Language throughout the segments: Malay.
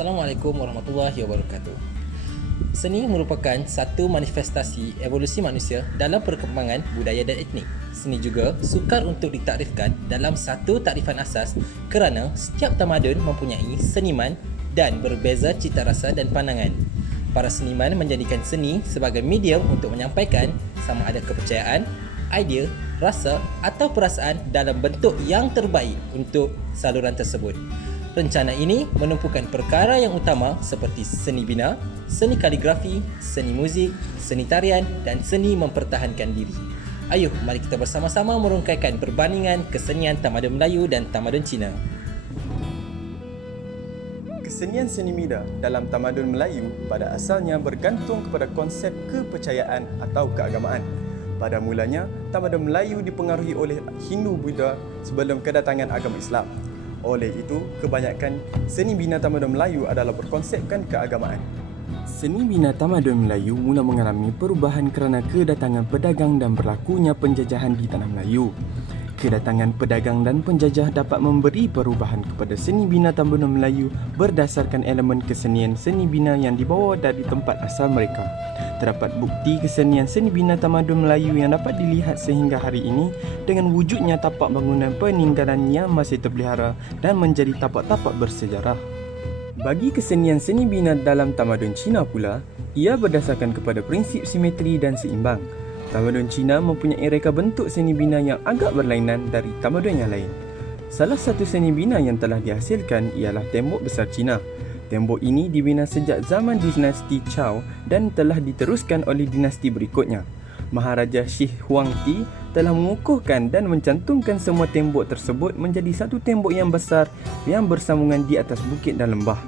Assalamualaikum warahmatullahi wabarakatuh. Seni merupakan satu manifestasi evolusi manusia dalam perkembangan budaya dan etnik. Seni juga sukar untuk ditaktifkan dalam satu takrifan asas kerana setiap tamadun mempunyai seniman dan berbeza cita rasa dan pandangan. Para seniman menjadikan seni sebagai medium untuk menyampaikan sama ada kepercayaan, idea, rasa atau perasaan dalam bentuk yang terbaik untuk saluran tersebut. Rencana ini menumpukan perkara yang utama seperti seni bina, seni kaligrafi, seni muzik, seni tarian dan seni mempertahankan diri. Ayuh, mari kita bersama-sama merungkaikan perbandingan kesenian tamadun Melayu dan tamadun Cina. Kesenian seni bina dalam tamadun Melayu pada asalnya bergantung kepada konsep kepercayaan atau keagamaan. Pada mulanya, tamadun Melayu dipengaruhi oleh Hindu-Buddha sebelum kedatangan agama Islam. Oleh itu, kebanyakan seni bina tamadun Melayu adalah berkonsepkan keagamaan. Seni bina tamadun Melayu mula mengalami perubahan kerana kedatangan pedagang dan berlakunya penjajahan di tanah Melayu. Kedatangan pedagang dan penjajah dapat memberi perubahan kepada seni bina tamadun Melayu berdasarkan elemen kesenian seni bina yang dibawa dari tempat asal mereka. Terdapat bukti kesenian seni bina tamadun Melayu yang dapat dilihat sehingga hari ini dengan wujudnya tapak bangunan peninggalan yang masih terpelihara dan menjadi tapak-tapak bersejarah. Bagi kesenian seni bina dalam tamadun Cina pula, ia berdasarkan kepada prinsip simetri dan seimbang. Tamadun Cina mempunyai reka bentuk seni bina yang agak berlainan dari tamadun yang lain. Salah satu seni bina yang telah dihasilkan ialah tembok besar Cina. Tembok ini dibina sejak zaman dinasti Chow dan telah diteruskan oleh dinasti berikutnya. Maharaja Shi Huangti telah mengukuhkan dan mencantumkan semua tembok tersebut menjadi satu tembok yang besar yang bersambungan di atas bukit dan lembah.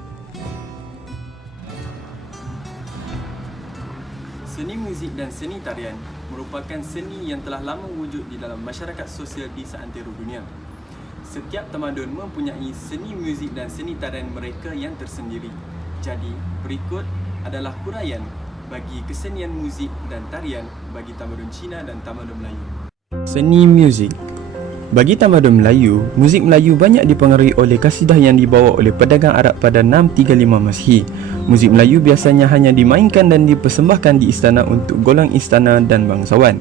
Seni muzik dan seni tarian merupakan seni yang telah lama wujud di dalam masyarakat sosial di seantero dunia. Setiap tamadun mempunyai seni muzik dan seni tarian mereka yang tersendiri. Jadi, berikut adalah huraian bagi kesenian muzik dan tarian bagi tamadun Cina dan tamadun Melayu. Seni muzik. Bagi tamadun Melayu, muzik Melayu banyak dipengaruhi oleh kasidah yang dibawa oleh pedagang Arab pada 635 Masehi. Muzik Melayu biasanya hanya dimainkan dan dipersembahkan di istana untuk golongan istana dan bangsawan.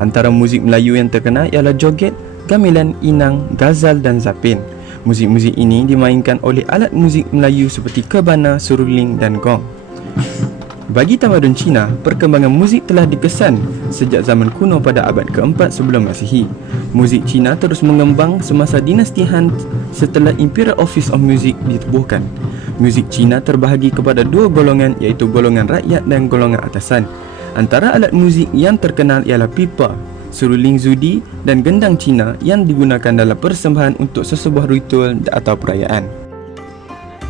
Antara muzik Melayu yang terkenal ialah joget, gamelan, inang, ghazal dan zapin. Muzik-muzik ini dimainkan oleh alat muzik Melayu seperti kebana, seruling dan gong. Bagi tamadun Cina, perkembangan muzik telah dikesan sejak zaman kuno pada abad keempat sebelum Masihi. Muzik Cina terus mengembang semasa dinasti Han setelah Imperial Office of Music ditubuhkan. Muzik Cina terbahagi kepada dua golongan iaitu golongan rakyat dan golongan atasan. Antara alat muzik yang terkenal ialah pipa, seruling zudi dan gendang Cina yang digunakan dalam persembahan untuk sesebuah ritual atau perayaan.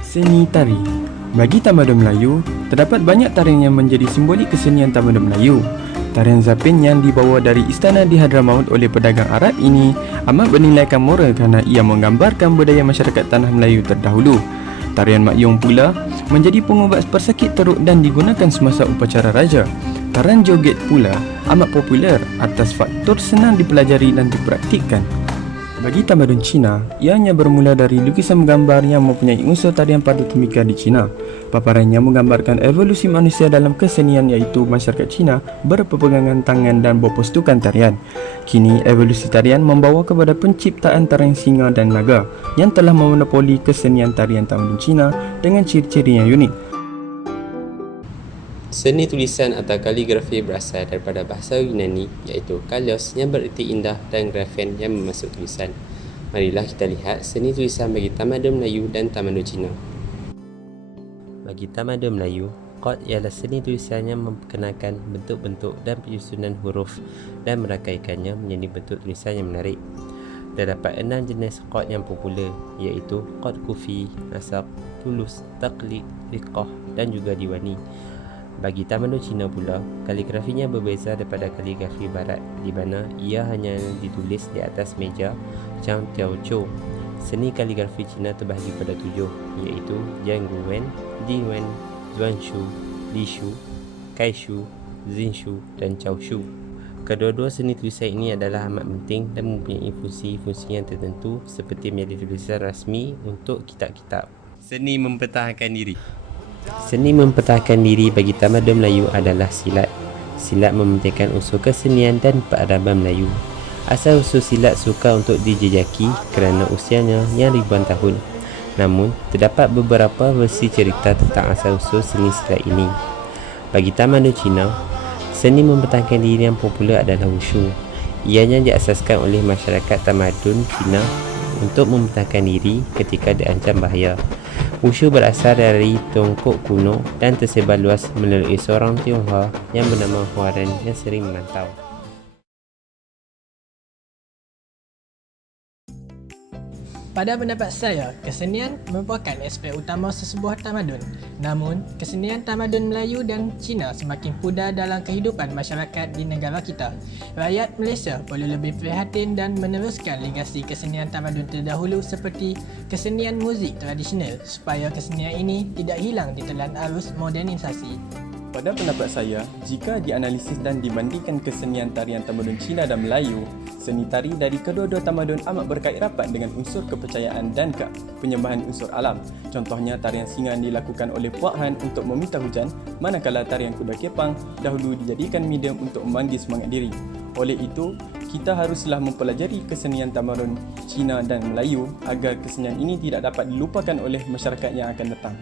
Seni tari. Bagi tamadun Melayu, terdapat banyak tarian yang menjadi simbolik kesenian tamadun Melayu. Tarian zapin yang dibawa dari istana di Hadramaut oleh pedagang Arab ini amat bernilaikan moral kerana ia menggambarkan budaya masyarakat tanah Melayu terdahulu. Tarian makyong pula menjadi pengubat persakit teruk dan digunakan semasa upacara raja. Tarian joget pula amat popular atas faktor senang dipelajari dan dipraktikkan. Bagi tamadun Cina, ianya bermula dari lukisan menggambar yang mempunyai unsur tarian pada temika di Cina. Paparannya menggambarkan evolusi manusia dalam kesenian iaitu masyarakat Cina berpegangan tangan dan berpostukan tarian. Kini, evolusi tarian membawa kepada penciptaan tarian singa dan naga yang telah memonopoli kesenian tarian tamadun Cina dengan ciri-ciri yang unik. Seni tulisan atau kaligrafi berasal daripada bahasa Yunani iaitu kalos yang bererti indah dan grafen yang bermaksud tulisan. Marilah kita lihat seni tulisan bagi tamadun Melayu dan tamadun Cina. Bagi tamadun Melayu, kod ialah seni tulisan yang memperkenalkan bentuk-bentuk dan penyusunan huruf dan merakaikannya menjadi bentuk tulisan yang menarik. Terdapat 6 jenis kod yang popular iaitu kod kufi, nasaq, tulus, taqlid, riqah dan juga diwani. Bagi tamadun Cina pula, kaligrafinya berbeza daripada kaligrafi barat di mana ia hanya ditulis di atas meja macam Teochew. Seni kaligrafi Cina terbahagi pada 7 iaitu Jianguwen, Dinwen, Zuanshu, Lishu, Kaishu, Zinshu dan Chaoshu. Kedua-dua seni tulisan ini adalah amat penting dan mempunyai fungsi-fungsi yang tertentu seperti menjadi tulisan rasmi untuk kitab-kitab. Seni mempertahankan diri. Seni mempertahankan diri bagi tamadun Melayu adalah silat. Silat mementingkan unsur kesenian dan peradaban Melayu. Asal-usul silat sukar untuk dijejaki kerana usianya yang ribuan tahun. Namun, terdapat beberapa versi cerita tentang asal-usul seni silat ini. Bagi tamadun Cina, seni mempertahankan diri yang popular adalah wushu. Ianya diasaskan oleh masyarakat tamadun Cina untuk mempertahankan diri ketika diancam bahaya. Wushu berasal dari Tiongkok kuno dan tersebar luas melalui seorang Tionghoa yang bernama Huaren yang sering merantau. Pada pendapat saya, kesenian merupakan aspek utama sesebuah tamadun. Namun, kesenian tamadun Melayu dan Cina semakin pudar dalam kehidupan masyarakat di negara kita. Rakyat Malaysia perlu lebih prihatin dan meneruskan legasi kesenian tamadun terdahulu seperti kesenian muzik tradisional supaya kesenian ini tidak hilang ditelan arus modernisasi. Pada pendapat saya, jika dianalisis dan dibandingkan kesenian tarian tamadun Cina dan Melayu, seni tari dari kedua-dua tamadun amat berkait rapat dengan unsur kepercayaan dan penyembahan unsur alam. Contohnya, tarian singan dilakukan oleh Puak Han untuk meminta hujan, manakala tarian kuda kepang dahulu dijadikan medium untuk memanggil semangat diri. Oleh itu, kita haruslah mempelajari kesenian tamadun Cina dan Melayu agar kesenian ini tidak dapat dilupakan oleh masyarakat yang akan datang.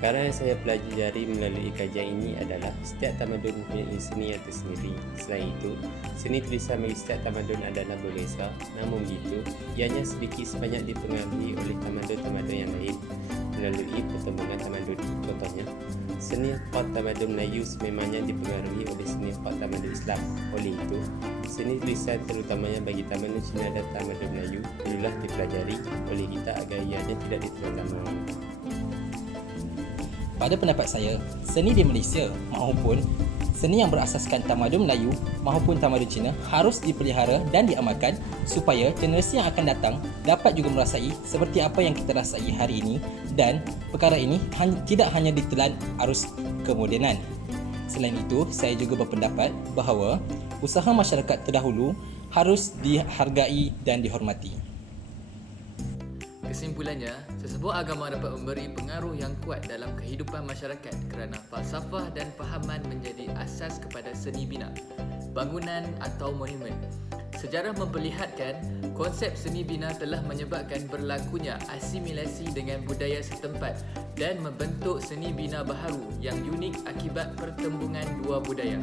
Perkara yang saya pelajari melalui kajian ini adalah setiap tamadun mempunyai seni yang tersendiri. Selain itu, seni tulisan bagi setiap tamadun adalah berbeza. Namun begitu, ianya sedikit sebanyak dipengaruhi oleh tamadun-tamadun yang lain melalui perkembangan tamadun. Contohnya, seni khot tamadun Melayu sememangnya dipengaruhi oleh seni khot tamadun Islam. Oleh itu, seni tulisan terutamanya bagi tamadun Cina dan tamadun Melayu perlulah dipelajari oleh kita agar ianya tidak ditelan lama. Pada pendapat saya, seni di Malaysia maupun seni yang berasaskan tamadun Melayu maupun tamadun Cina harus dipelihara dan diamalkan supaya generasi yang akan datang dapat juga merasai seperti apa yang kita rasai hari ini, dan perkara ini tidak hanya ditelan arus kemodenan. Selain itu, saya juga berpendapat bahawa usaha masyarakat terdahulu harus dihargai dan dihormati. Kesimpulannya, sesebuah agama dapat memberi pengaruh yang kuat dalam kehidupan masyarakat kerana falsafah dan fahaman menjadi asas kepada seni bina, bangunan atau monumen. Sejarah memperlihatkan konsep seni bina telah menyebabkan berlakunya asimilasi dengan budaya setempat dan membentuk seni bina baharu yang unik akibat pertembungan dua budaya.